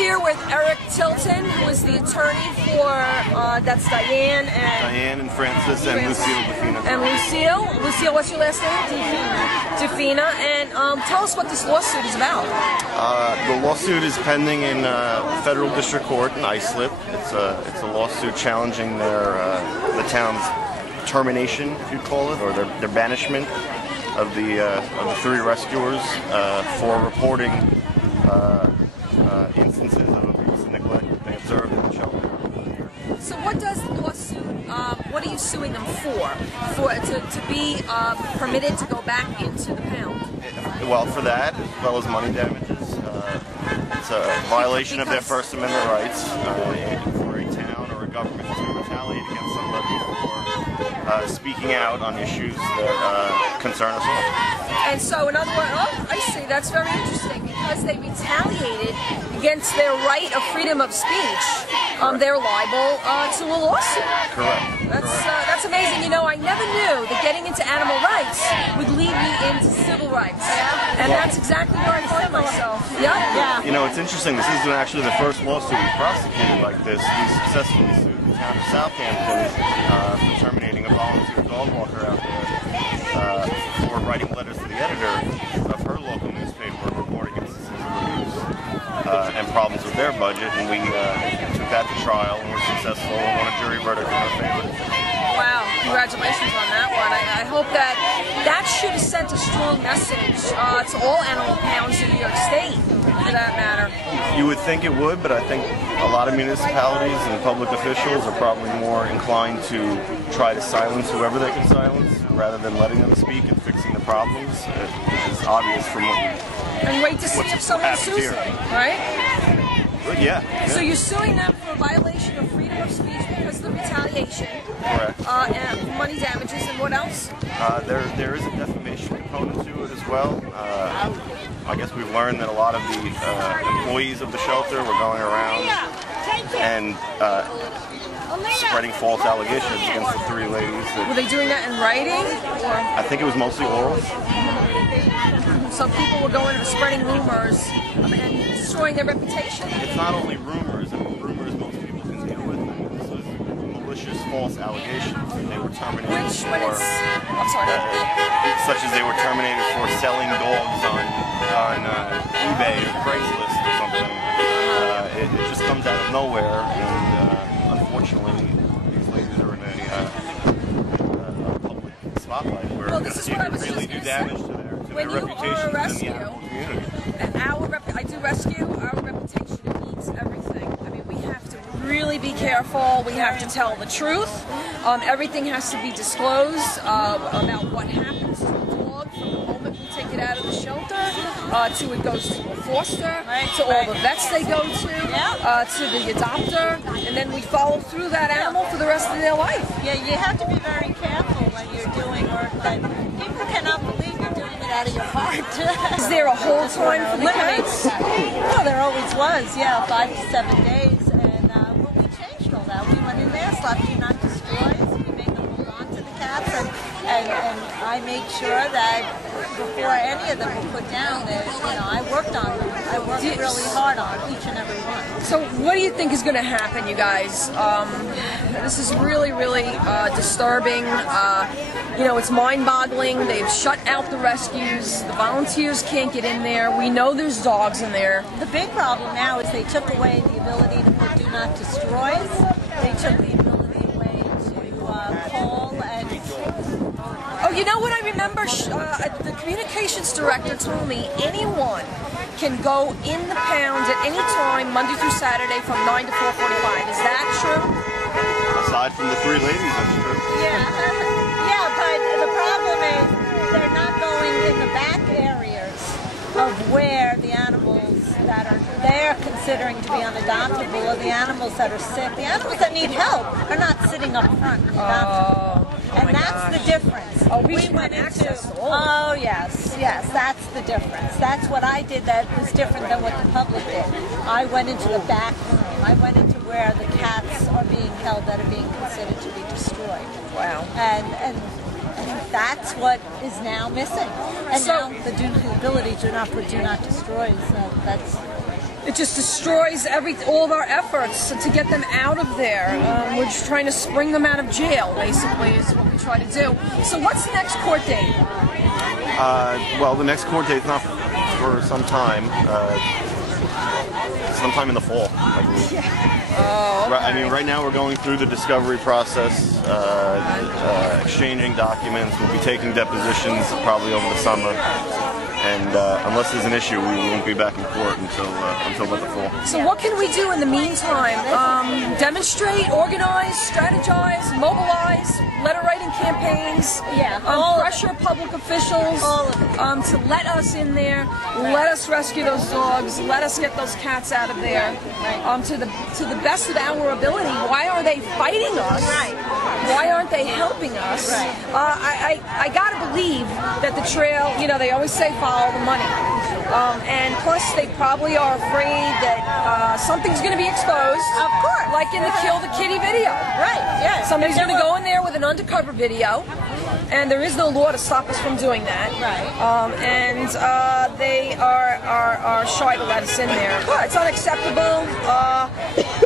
here with Eric Tilton, who is the attorney for, that's Diane and Francis and Lucille Defina. And Lucille, what's your last name? Defina. And tell us what this lawsuit is about. The lawsuit is pending in federal district court in Islip. It's a lawsuit challenging the town's termination, if you'd call it, or their banishment of the three rescuers for reporting instances of abuse and neglect that they observed in the shelter. So what does the lawsuit, what are you suing them for? To be permitted to go back into the pound? Well, for that, as well as money damages. It's a violation of their First Amendment rights for a town or a government to retaliate against somebody for speaking out on issues that concern us all. And so, in other words, oh, I see, that's very interesting, because they retaliated against their right of freedom of speech, they're liable to a lawsuit. Correct. That's amazing. You know, I never knew that getting into animal rights would lead me into civil rights. And that's exactly where I find myself. Yeah. You know, it's interesting. This isn't actually the first lawsuit we prosecuted like this. We successfully sued the town of Southampton for terminating a volunteer dog walker out there for writing letters to the editor of her local newspaper reporting instances of abuse and problems with their budget, and we took that to trial and were successful and won a jury verdict in our favor. Wow, congratulations on that one. I hope that should have sent a strong message to all animal pounds in New York State, for that matter. You would think it would, but I think a lot of municipalities and public officials are probably more inclined to try to silence whoever they can silence rather than letting them speak and fixing the problems, which is obvious from what and wait to see if someone sues them, right? But yeah. So you're suing them for a violation of freedom of speech because of the retaliation. Correct. And money damages, and what else? There is a defamation component to it as well. I guess we've learned that a lot of the employees of the shelter were going around and spreading false allegations against the three ladies. Were they doing that in writing? Or? I think it was mostly oral. So people were going and spreading rumors and destroying their reputation. It's not only rumors. I mean, rumors most people can deal with. This was malicious, false allegations that they were terminated for. Such as they were terminated for selling dogs on eBay or Craigslist or something. It just comes out of nowhere, and unfortunately, these ladies are in a public spotlight where this you can really do damage to their reputation within the animal community. And I do rescue, our reputation means everything. I mean, we have to really be careful. We have to tell the truth. Everything has to be disclosed about what happens to the dog from the moment we take it out of the shelter to it goes to a foster, to all the vets they go to the adopter, and then we follow through that animal for the rest of their life. Yeah, you have to be very careful when you're doing work that people cannot believe you're doing it out of your heart. Is there a hold time for the cats? Well, there always was, 5 to 7 days, and when we changed all that, we went in there, slapped do not destroy, so we made them hold on to the cats, and I made sure that before any of them were put down, I worked on them. I worked really hard on each and every one. So what do you think is going to happen, you guys? This is really, really disturbing. It's mind-boggling. They've shut out the rescues. The volunteers can't get in there. We know there's dogs in there. The big problem now is they took away the ability to put do not destroys. They took the ability away to call and... Oh, you know what I remember? The communications director told me anyone can go in the pound at any time, Monday through Saturday, from 9 to 4:45. Is that true? Aside from the three ladies, that's true. Yeah, but the problem is they're not going in the back areas of where the animals that are they're considering to be unadoptable, or the animals that are sick. The animals that need help are not sitting up front. And that's the difference. We went into. Oh yes, that's the difference. That's what I did that was different than what the public did. I went into the back room. I went into where the cats are being held that are being considered to be destroyed. Wow. And that's what is now missing. And so, now the ability to not put do not destroy. That's it just destroys all of our efforts to get them out of there. We're just trying to spring them out of jail, basically, is what we try to do. So what's the next court date? Well, the next court date's not for some time. Sometime in the fall, I believe. Oh, okay. I mean, right now we're going through the discovery process, exchanging documents. We'll be taking depositions probably over the summer. And unless there's an issue, we won't be back in court until about the fall. So what can we do in the meantime? Demonstrate, organize, strategize, mobilize, letter writing campaigns, pressure public officials to let us in there, let us rescue those dogs, let us get those cats out of there to the best of our ability. Why are they fighting us? Why aren't they helping us? I gotta believe that the trail, you know, they always say follow the money. And plus, they probably are afraid that something's going to be exposed. Of course. Like in the Kill the Kitty video. Right, yeah. Somebody's going to go in there with an undercover video, and there is no law to stop us from doing that. Right. And they are shy to let us in there. It's unacceptable.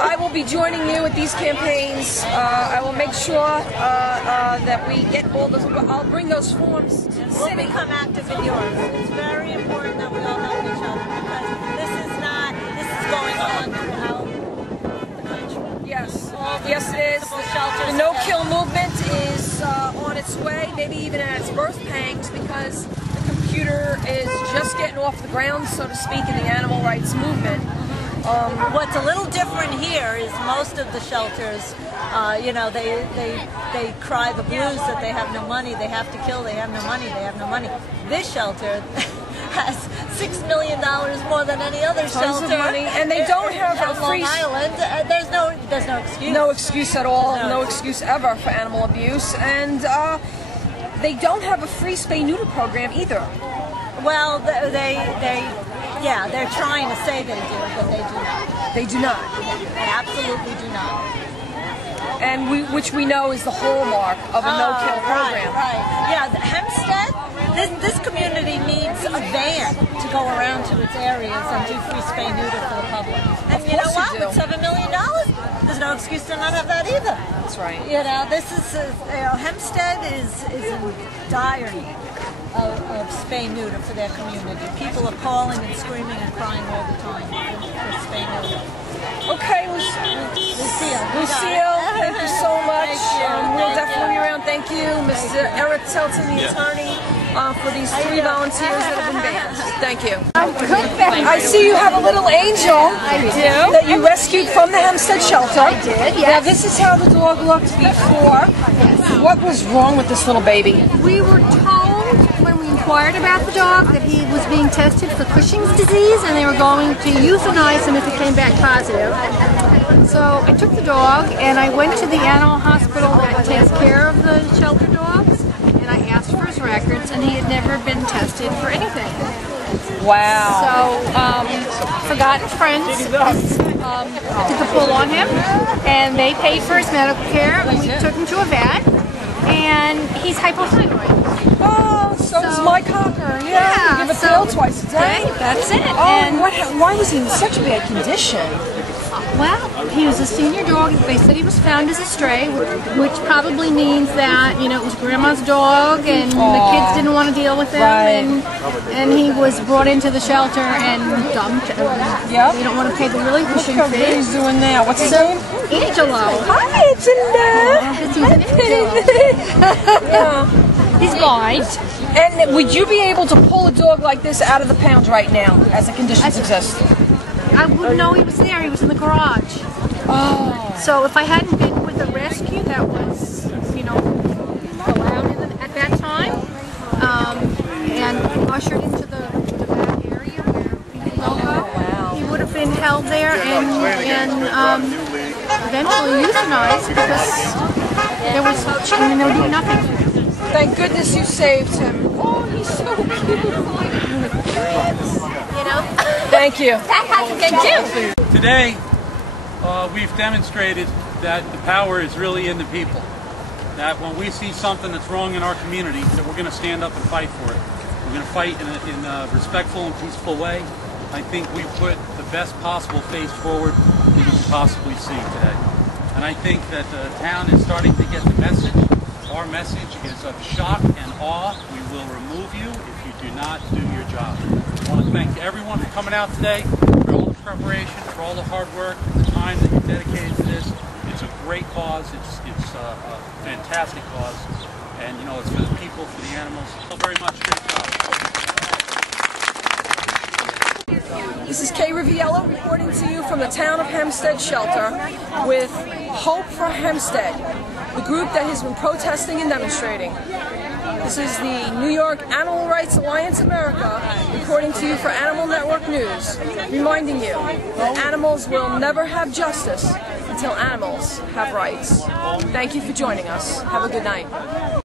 I will be joining you at these campaigns. I will make sure that we get all those. I'll bring those forms to the city. We'll become active in yours. It's very important that we all help each other because this is going on throughout the country. Yes, yes it is. The no-kill movement is on its way, maybe even at its birth pangs, because the computer is just getting off the ground, so to speak, in the animal rights movement. What's a little different here is most of the shelters, you know, they cry the blues that they have no money, they have to kill, they have no money, they have no money. This shelter has $6 million more than any other shelter. Tons of money, and they don't have a free. Long Island. There's no excuse. No excuse at all. No excuse ever for animal abuse, and they don't have a free spay-neuter program either. Well, yeah, they're trying to say they do, but they do not. They do not. They absolutely do not. And which we know is the hallmark of a no-kill program. Right. Yeah, Hempstead. This community needs a van to go around to its areas and do free spay-neuter for the public. And you know what? With $7 million, there's no excuse to not have that either. That's right. You know, this is Hempstead is in dire need of spay-neuter for their community. People are calling and screaming and crying all the time for spay-neuter. Okay, Lucille, thank you so much. We'll definitely be around. Thank you, Mr. Eric Telton, the attorney, for these 3 volunteers that have been banned. Thank you. I see you have a little angel. I do. That you rescued from the Hempstead shelter. I did, yes. Now this is how the dog looked before. Yes. What was wrong with this little baby? We were told when we inquired about the dog that he was being tested for Cushing's disease and they were going to euthanize him if it came back positive. So I took the dog and I went to the animal hospital that takes care of the shelter dogs and I asked for his records and he had never been tested for anything. Wow. So Forgotten Friends did the pull on him and they paid for his medical care and we took him to a vet and he's hypothyroid. Oh, so is my cocker. Yeah, you give a pill twice a day. Right, that's it. Oh, and why was he in such a bad condition? Well, he was a senior dog. They said he was found as a stray, which probably means that, you know, it was grandma's dog and the kids didn't want to deal with him. And he was brought into the shelter and dumped. Yep. You don't want to pay the relinquishing Look how fee. he's doing now. What's his name? Angelo. Hi, Angelo. Yeah. He's blind. And would you be able to pull a dog like this out of the pound right now, as the conditions exist? I wouldn't know he was there. He was in the garage. Oh. So if I hadn't been with the rescue that was, you know, allowed at that time, and ushered into the back area where people don't go, he would have been held there and eventually euthanized because there was, I mean, they were doing nothing to him. Thank goodness you saved him. Oh, he's so cute. You know? Thank you. That happened again too. Today, we've demonstrated that the power is really in the people. That when we see something that's wrong in our community, that we're going to stand up and fight for it. We're going to fight in a respectful and peaceful way. I think we put the best possible face forward that you can possibly see today. And I think that the town is starting to get the message. Our message is of shock and awe. We will remove you if you do not do your job. I want to thank everyone for coming out today, for all the preparation, for all the hard work, the time that you dedicated to this. It's a great cause. It's a fantastic cause. And, you know, it's for the people, for the animals. Thank you very much. Great job. This is Kay Riviello reporting to you from the town of Hempstead shelter with Hope for Hempstead, the group that has been protesting and demonstrating. This is the New York Animal Rights Alliance America reporting to you for Animal Network News, reminding you that animals will never have justice until animals have rights. Thank you for joining us. Have a good night.